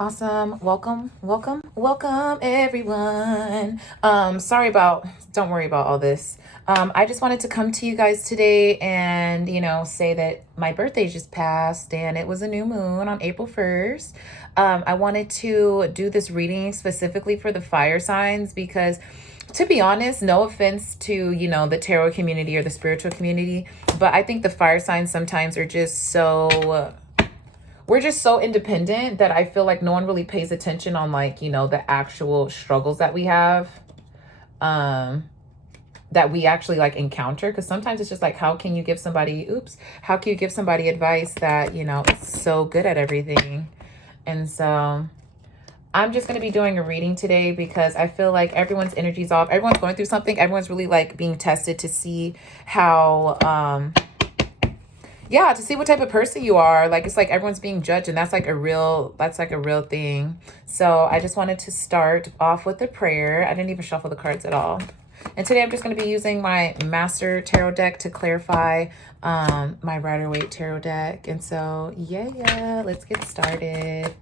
Awesome. Welcome everyone. Don't worry about all this. I just wanted to come to you guys today and, say that my birthday just passed and it was a new moon on April 1st. I wanted to do this reading specifically for the fire signs because, to be honest, no offense to, the tarot community or the spiritual community, but I think the fire signs sometimes are just we're just so independent that I feel like no one really pays attention on the actual struggles that we have, that we actually encounter. Because sometimes it's just like, how can you give somebody advice that, is so good at everything? And so I'm just going to be doing a reading today because I feel like everyone's energy's off. Everyone's going through something. Everyone's really being tested to see how, to see what type of person you are. It's like everyone's being judged, and that's like a real thing. So I just wanted to start off with a prayer. I didn't even shuffle the cards at all. And today I'm just going to be using my Master Tarot deck to clarify my Rider-Waite Tarot deck. And so, let's get started.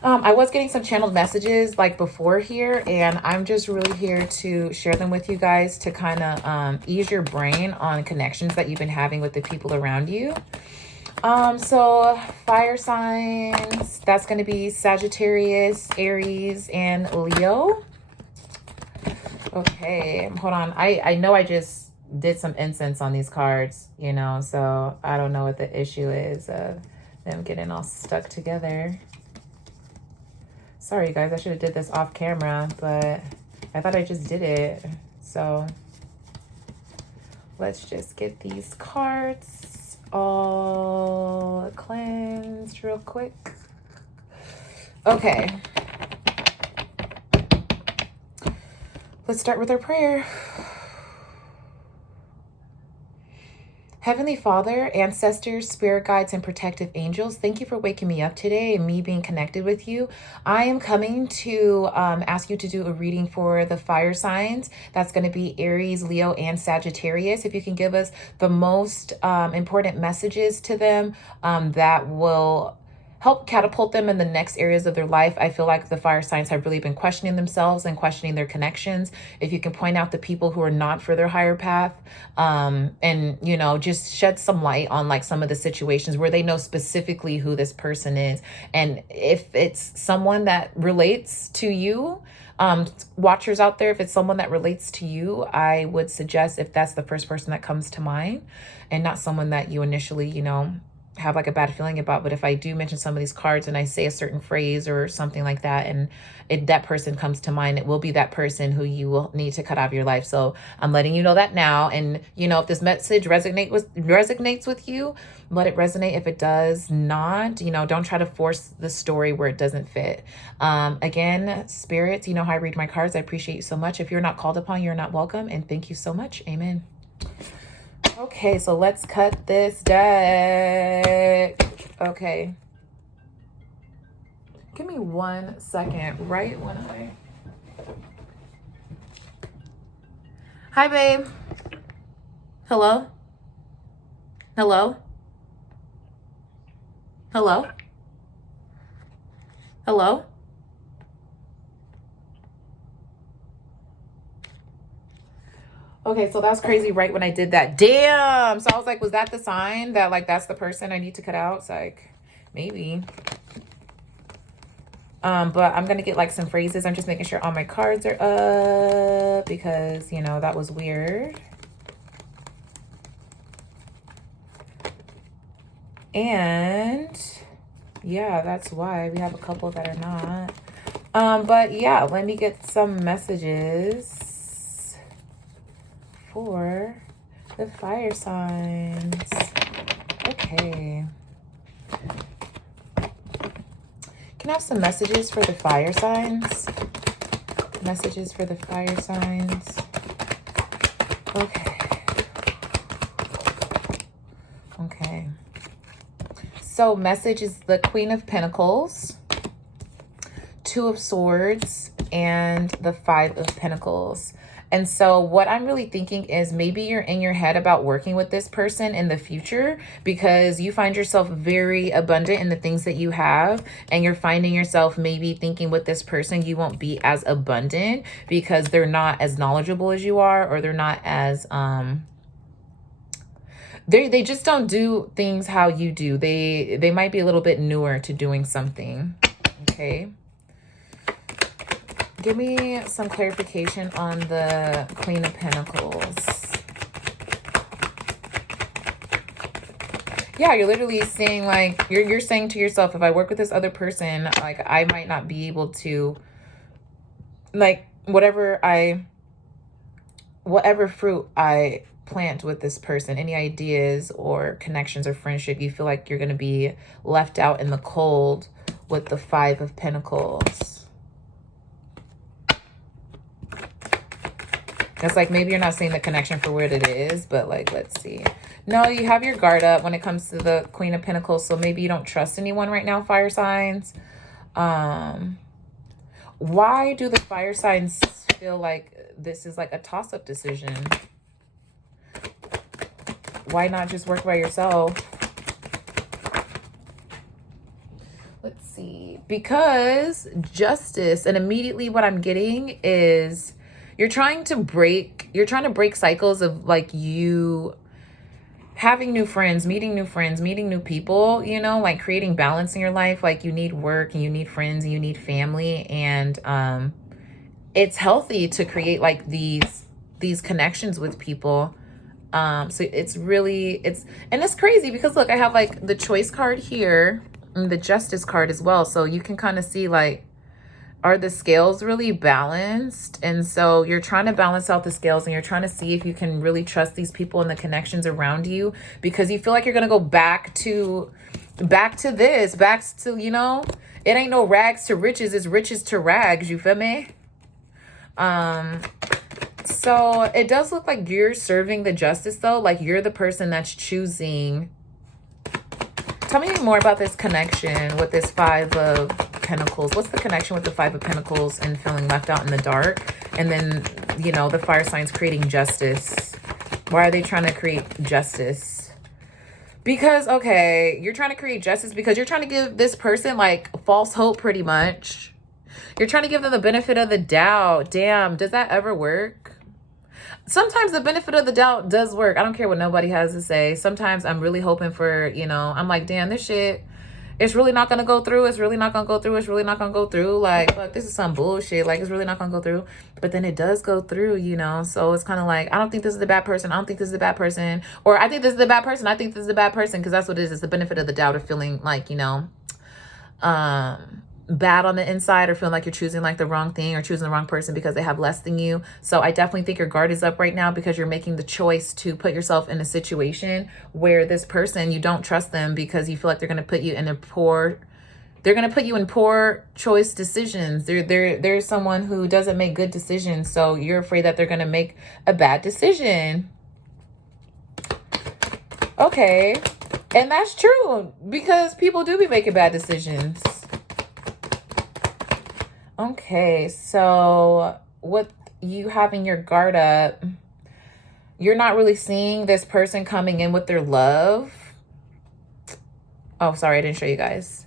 I was getting some channeled messages before here, and I'm just really here to share them with you guys to kind of ease your brain on connections that you've been having with the people around you. So fire signs, that's going to be Sagittarius, Aries, and Leo. Okay, hold on. I know I just did some incense on these cards, so I don't know what the issue is of them getting all stuck together. Sorry, guys, I should have did this off camera, but I thought I just did it. So let's just get these cards all cleansed real quick. Okay. Let's start with our prayer. Heavenly Father, ancestors, spirit guides, and protective angels, thank you for waking me up today and me being connected with you. I am coming to ask you to do a reading for the fire signs. That's going to be Aries, Leo, and Sagittarius. If you can give us the most important messages to them that will help catapult them in the next areas of their life. I feel like the fire signs have really been questioning themselves and questioning their connections. If you can point out the people who are not for their higher path, and, just shed some light on some of the situations where they know specifically who this person is. And if it's someone that relates to you, watchers out there, if it's someone that relates to you, I would suggest, if that's the first person that comes to mind and not someone that you initially, have a bad feeling about. But if I do mention some of these cards and I say a certain phrase or something like that, and that person comes to mind, it will be that person who you will need to cut out of your life. So I'm letting you know that now. And if this message resonates with you, let it resonate. If it does not, don't try to force the story where it doesn't fit. Again, spirits, how I read my cards. I appreciate you so much. If you're not called upon, you're not welcome. And thank you so much. Amen. Okay, so let's cut this deck. Okay. Give me 1 second, right when Hi, babe. Hello? Hello? Hello? Hello? Okay, so that's crazy right when I did that. Damn! So I was like, was that the sign that, that's the person I need to cut out? It's like, maybe. But I'm going to get, some phrases. I'm just making sure all my cards are up because, that was weird. And, yeah, that's why we have a couple that are not. But, yeah, let me get some messages for the fire signs. Okay. Can I have some messages for the fire signs? Messages for the fire signs. Okay. Okay. So message is the Queen of Pentacles, Two of Swords, and the Five of Pentacles. And so what I'm really thinking is maybe you're in your head about working with this person in the future because you find yourself very abundant in the things that you have, and you're finding yourself maybe thinking with this person you won't be as abundant because they're not as knowledgeable as you are, or they're not as they just don't do things how you do. They might be a little bit newer to doing something. Okay. Give me some clarification on the Queen of Pentacles. Yeah, you're literally saying, like, you're saying to yourself, if I work with this other person, like, I might not be able to, like, whatever fruit I plant with this person, any ideas or connections or friendship, you feel like you're going to be left out in the cold with the Five of Pentacles. It's like maybe you're not seeing the connection for what it is, but like, let's see. No, you have your guard up when it comes to the Queen of Pentacles. So maybe you don't trust anyone right now, fire signs. Why do the fire signs feel like this is like a toss-up decision? Why not just work by yourself? Let's see. Because justice, and immediately what I'm getting is you're trying to break cycles of like you having new friends, meeting new people, you know, like creating balance in your life. Like you need work and you need friends and you need family. And it's healthy to create like these connections with people. So it's crazy because look, I have like the Choice card here and the Justice card as well. So you can kind of see like, are the scales really balanced? And so you're trying to balance out the scales and you're trying to see if you can really trust these people and the connections around you, because you feel like you're going to go back to, you know, it ain't no rags to riches, it's riches to rags. You feel me? So it does look like you're serving the justice though. Like you're the person that's choosing. Tell me more about this connection with this Five of Pentacles. What's the connection with the Five of Pentacles and feeling left out in the dark? And then, you know, the fire signs creating justice. Why are they trying to create justice? Because, okay, you're trying to create justice because you're trying to give this person like false hope pretty much. You're trying to give them the benefit of the doubt. Damn, does that ever work? Sometimes the benefit of the doubt does work. I don't care what nobody has to say. Sometimes I'm really hoping for, you know, I'm like, damn, this shit, it's really not going to go through. It's really not going to go through. It's really not going to go through. Like, fuck, this is some bullshit. Like, it's really not going to go through. But then it does go through, you know. So it's kind of like, I don't think this is the bad person. I don't think this is the bad person. Or I think this is the bad person. I think this is the bad person. Because that's what it is. It's the benefit of the doubt of feeling like, you know, bad on the inside, or feeling like you're choosing like the wrong thing or choosing the wrong person because they have less than you. So I definitely think your guard is up right now because you're making the choice to put yourself in a situation where this person, you don't trust them because you feel like they're going to put you in poor choice decisions. They're someone who doesn't make good decisions. So you're afraid that they're going to make a bad decision. Okay. And that's true because people do be making bad decisions. Okay, so with you having your guard up, you're not really seeing this person coming in with their love. Oh, sorry, I didn't show you guys.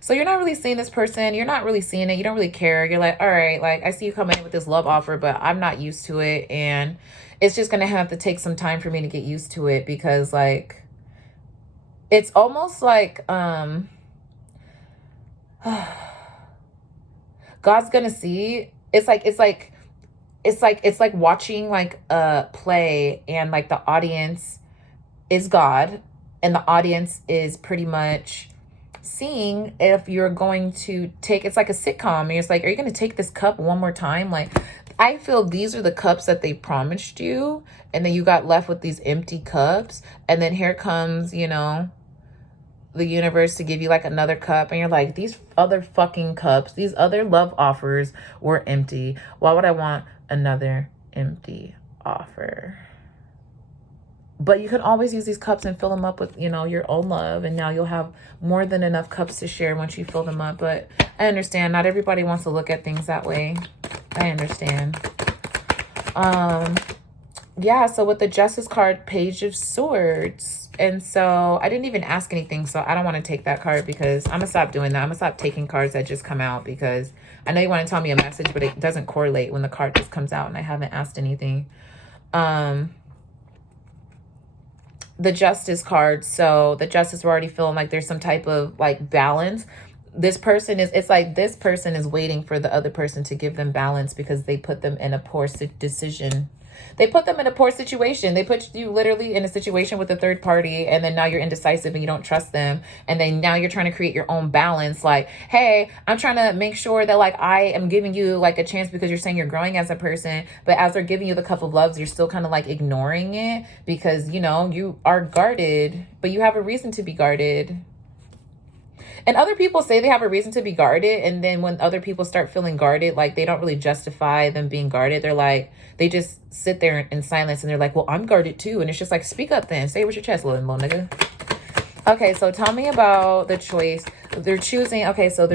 So you're not really seeing this person. You're not really seeing it. You don't really care. You're like, all right, like I see you coming in with this love offer, but I'm not used to it. And it's just going to have to take some time for me to get used to it because like, it's almost like, God's gonna see. It's like watching like a play and like the audience is God and the audience is pretty much seeing if you're going to take, it's like a sitcom and it's like, are you going to take this cup one more time? Like, I feel these are the cups that they promised you and then you got left with these empty cups and then here comes, you know, the universe to give you like another cup and you're like, these other fucking cups, these other love offers were empty. Why would I want another empty offer? But you can always use these cups and fill them up with, you know, your own love. And now you'll have more than enough cups to share once you fill them up. But I understand not everybody wants to look at things that way. I understand. Yeah, so with the Justice card, Page of Swords. And so I didn't even ask anything, so I don't want to take that card because I'm going to stop doing that. I'm going to stop taking cards that just come out because I know you want to tell me a message, but it doesn't correlate when the card just comes out and I haven't asked anything. The Justice card. So the Justice, we're already feeling like there's some type of like balance. This person is, it's like this person is waiting for the other person to give them balance because they put them in a poor decision. They put them in a poor situation. They put you literally in a situation with a third party, and then now you're indecisive and you don't trust them. And then now you're trying to create your own balance. Like, hey, I'm trying to make sure that like I am giving you like a chance because you're saying you're growing as a person. But as they're giving you the cup of loves, you're still kind of like ignoring it because, you know, you are guarded, but you have a reason to be guarded. And other people say they have a reason to be guarded. And then when other people start feeling guarded, like they don't really justify them being guarded. They're like, they just sit there in silence and they're like, well, I'm guarded too. And it's just like, speak up then. Say it with your chest, little nigga. Okay, so tell me about the choice. They're choosing, okay, so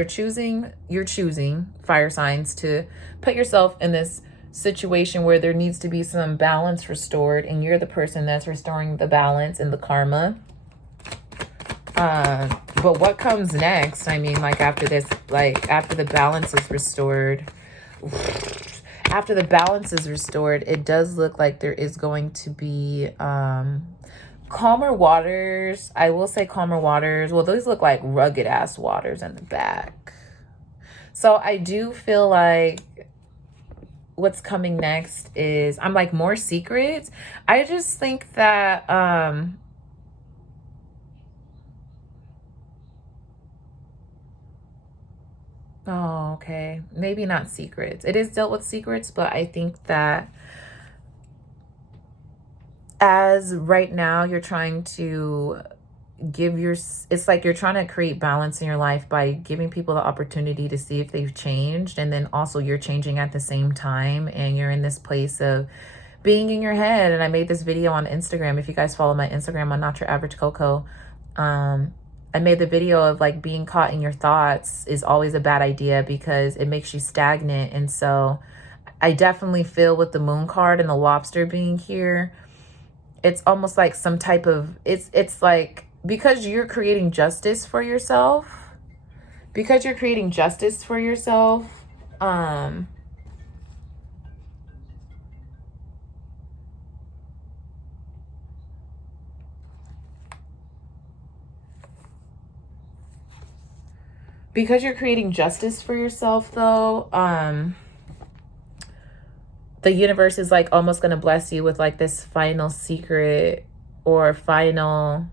you're choosing, fire signs, to put yourself in this situation where there needs to be some balance restored. And you're the person that's restoring the balance and the karma. But what comes next? I mean, like after this, like after the balance is restored, after the balance is restored, it does look like there is going to be, calmer waters. I will say calmer waters. Well, those look like rugged ass waters in the back. So I do feel like what's coming next is, I'm like more secrets. I just think that, oh, okay. Maybe not secrets. It is dealt with secrets, but I think that as right now you're trying to it's like you're trying to create balance in your life by giving people the opportunity to see if they've changed. And then also you're changing at the same time. And you're in this place of being in your head. And I made this video on Instagram. If you guys follow my Instagram on Not Your Average Coco, I made the video of like being caught in your thoughts is always a bad idea because it makes you stagnant. And so I definitely feel with the moon card and the lobster being here, it's almost like some type of, it's like, because you're creating justice for yourself, because you're creating justice for yourself, because you're creating justice for yourself though, the universe is like almost going to bless you with like this final secret or final,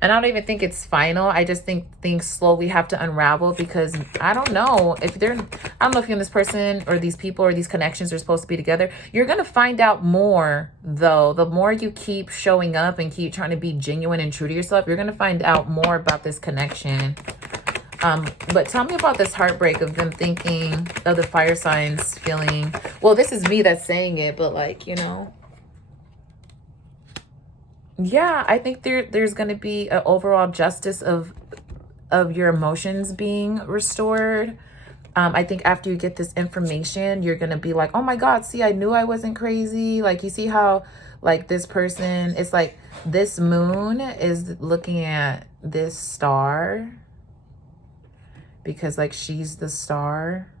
and I don't even think it's final. I just think things slowly have to unravel because I don't know if I don't know if you and this person or these people or these connections are supposed to be together. You're going to find out more though. The more you keep showing up and keep trying to be genuine and true to yourself, you're going to find out more about this connection. But tell me about this heartbreak of them thinking of the fire signs feeling, well, this is me that's saying it, but like, you know, yeah, I think there's going to be an overall justice of your emotions being restored. I think after you get this information, you're going to be like, oh my God, see, I knew I wasn't crazy. Like, you see how like this person, it's like this moon is looking at this star because like she's the star.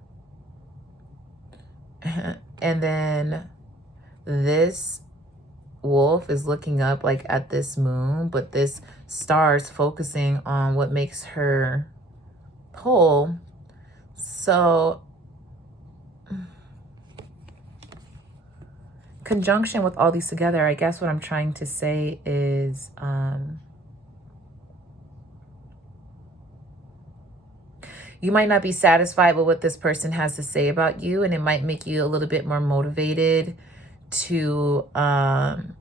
And then this wolf is looking up like at this moon, but this star is focusing on what makes her whole. So conjunction with all these together, I guess what I'm trying to say is you might not be satisfied with what this person has to say about you, and it might make you a little bit more motivated to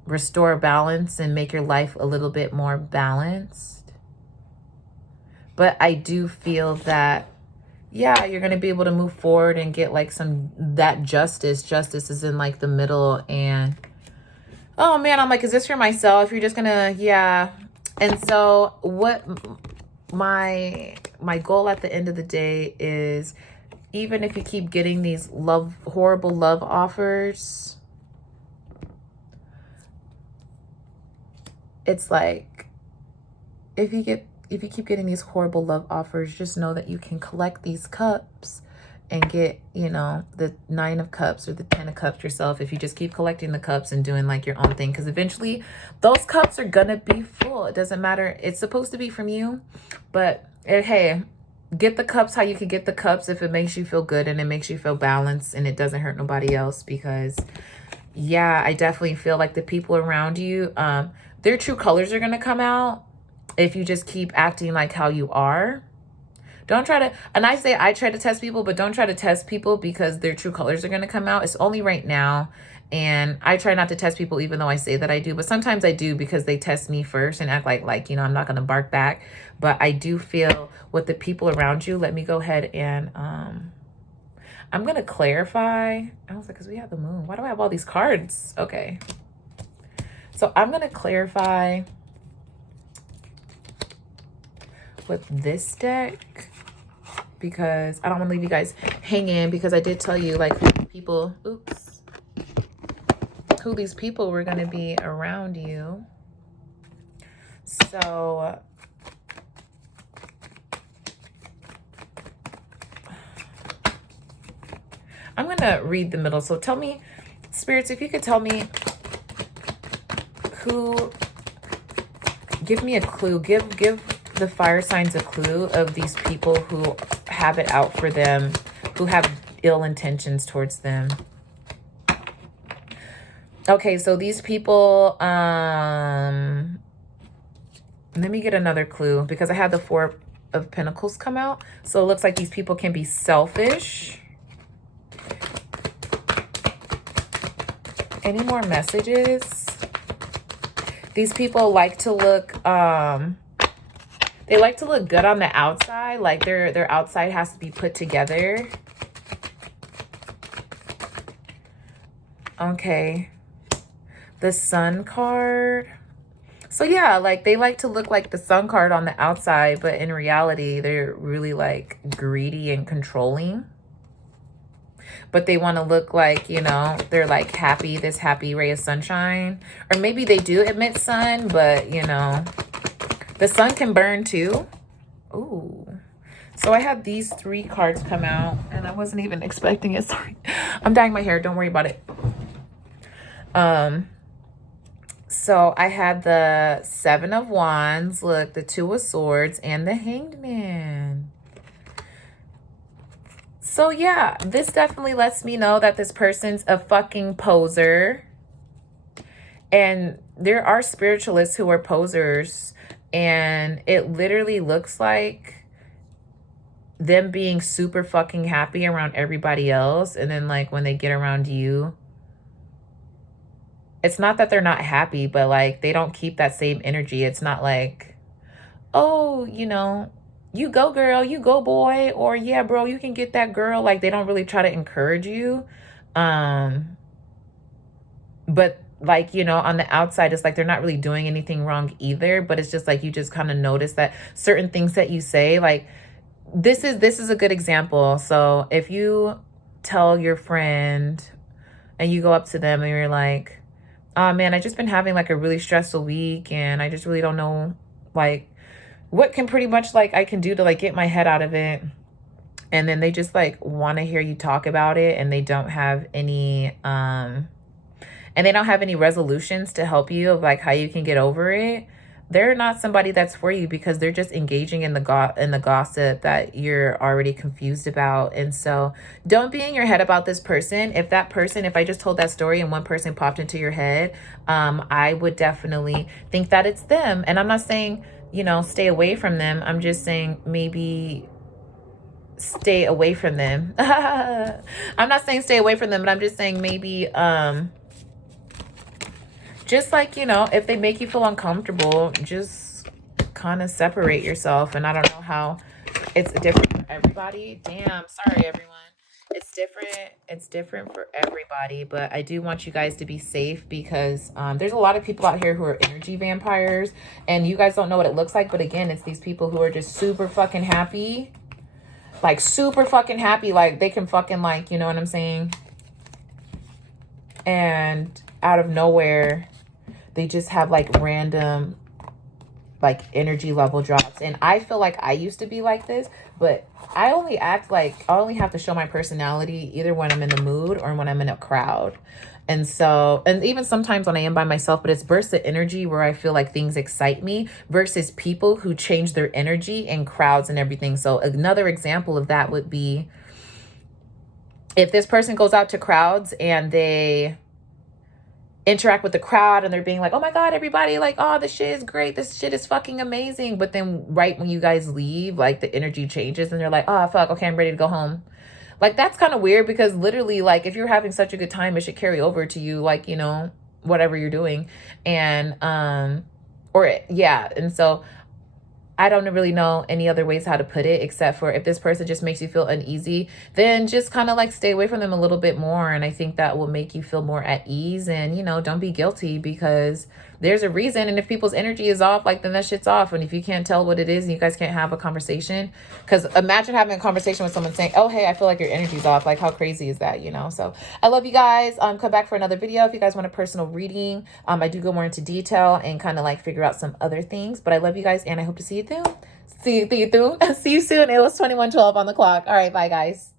restore balance and make your life a little bit more balanced. But I do feel that, yeah, you're going to be able to move forward and get like that justice. Justice is in like the middle. And oh man, I'm like, is this for myself? You're just going to, yeah. And so what my goal at the end of the day is even if you keep getting these horrible love offers, it's like, if you keep getting these horrible love offers, just know that you can collect these cups and get, you know, the 9 of cups or the 10 of cups yourself, if you just keep collecting the cups and doing like your own thing. Because eventually those cups are gonna be full. It doesn't matter. It's supposed to be from you, but hey, get the cups how you can get the cups if it makes you feel good and it makes you feel balanced and it doesn't hurt nobody else. Because yeah, I definitely feel like the people around you, their true colors are gonna come out if you just keep acting like how you are. Don't try to, and I try to test people, but don't try to test people because their true colors are going to come out. It's only right now. And I try not to test people, even though I say that I do, but sometimes I do because they test me first and act like, you know, I'm not going to bark back. But I do feel with the people around you. Let me go ahead and, I'm going to clarify. I was like, because we have the moon. Why do I have all these cards? Okay. So I'm going to clarify with this deck, because I don't want to leave you guys hanging, because I did tell you like who these people were going to be around you. So I'm going to read the middle. So tell me, spirits, if you could tell me give me a clue, give the fire signs a clue of these people who have it out for them, who have ill intentions towards them. Okay, so these people, let me get another clue, because I had the 4 of Pentacles come out. So it looks like these people can be selfish. Any more messages? These people like to look, they like to look good on the outside. Like their outside has to be put together. Okay. The Sun card. So yeah, like they like to look like the Sun card on the outside, but in reality, they're really like greedy and controlling. But they want to look like, you know, they're like happy, this happy ray of sunshine. Or maybe they do emit sun, but you know, the sun can burn too. Ooh. So I had these 3 cards come out and I wasn't even expecting it. Sorry. I'm dyeing my hair. Don't worry about it. So I had the 7 of Wands, look, the 2 of Swords, and the Hanged Man. So yeah, this definitely lets me know that this person's a fucking poser. And there are spiritualists who are posers. And it literally looks like them being super fucking happy around everybody else. And then like when they get around you, it's not that they're not happy, but like they don't keep that same energy. It's not like, oh, you know, you go girl, you go boy, or yeah, bro, you can get that girl. Like they don't really try to encourage you. But like, you know, on the outside, it's like they're not really doing anything wrong either. But it's just like you just kind of notice that certain things that you say, like this is a good example. So if you tell your friend and you go up to them and you're like, oh man, I just been having like a really stressful week and I just really don't know like what can pretty much like I can do to like get my head out of it. And then they just like want to hear you talk about it and they don't have any resolutions to help you of like how you can get over it. They're not somebody that's for you because they're just engaging in the gossip that you're already confused about. And so don't be in your head about this person. If I just told that story and one person popped into your head, I would definitely think that it's them. And I'm not saying, you know, stay away from them. I'm just saying maybe stay away from them. I'm not saying stay away from them, but I'm just saying maybe, just like, you know, if they make you feel uncomfortable, just kind of separate yourself. And I don't know how it's different for everybody. Damn, sorry, everyone. It's different for everybody. But I do want you guys to be safe because there's a lot of people out here who are energy vampires. And you guys don't know what it looks like. But again, it's these people who are just super fucking happy. like super fucking happy, like they can fucking like, you know what I'm saying? And out of nowhere, they just have like random like energy level drops. And I feel like I used to be like this, but I only act like, I only have to show my personality either when I'm in the mood or when I'm in a crowd. And so, and even sometimes when I am by myself, but it's bursts of energy where I feel like things excite me versus people who change their energy in crowds and everything. So another example of that would be if this person goes out to crowds and they interact with the crowd and they're being like, oh my God, everybody, like, oh, this shit is great. This shit is fucking amazing. But then right when you guys leave, like the energy changes and they're like, oh, fuck, okay, I'm ready to go home. Like, that's kind of weird because literally, like, if you're having such a good time, it should carry over to you, like, you know, whatever you're doing. And, yeah. And so I don't really know any other ways how to put it, except for if this person just makes you feel uneasy, then just kind of like stay away from them a little bit more. And I think that will make you feel more at ease. And, you know, don't be guilty because there's a reason. And if people's energy is off, like, then that shit's off. And if you can't tell what it is and you guys can't have a conversation, because imagine having a conversation with someone saying, oh, hey, I feel like your energy's off. Like, how crazy is that, you know? So I love you guys. Come back for another video. If you guys want a personal reading, I do go more into detail and kind of like figure out some other things, but I love you guys and I hope to see you soon. See you soon. It was 21:12 on the clock. All right. Bye guys.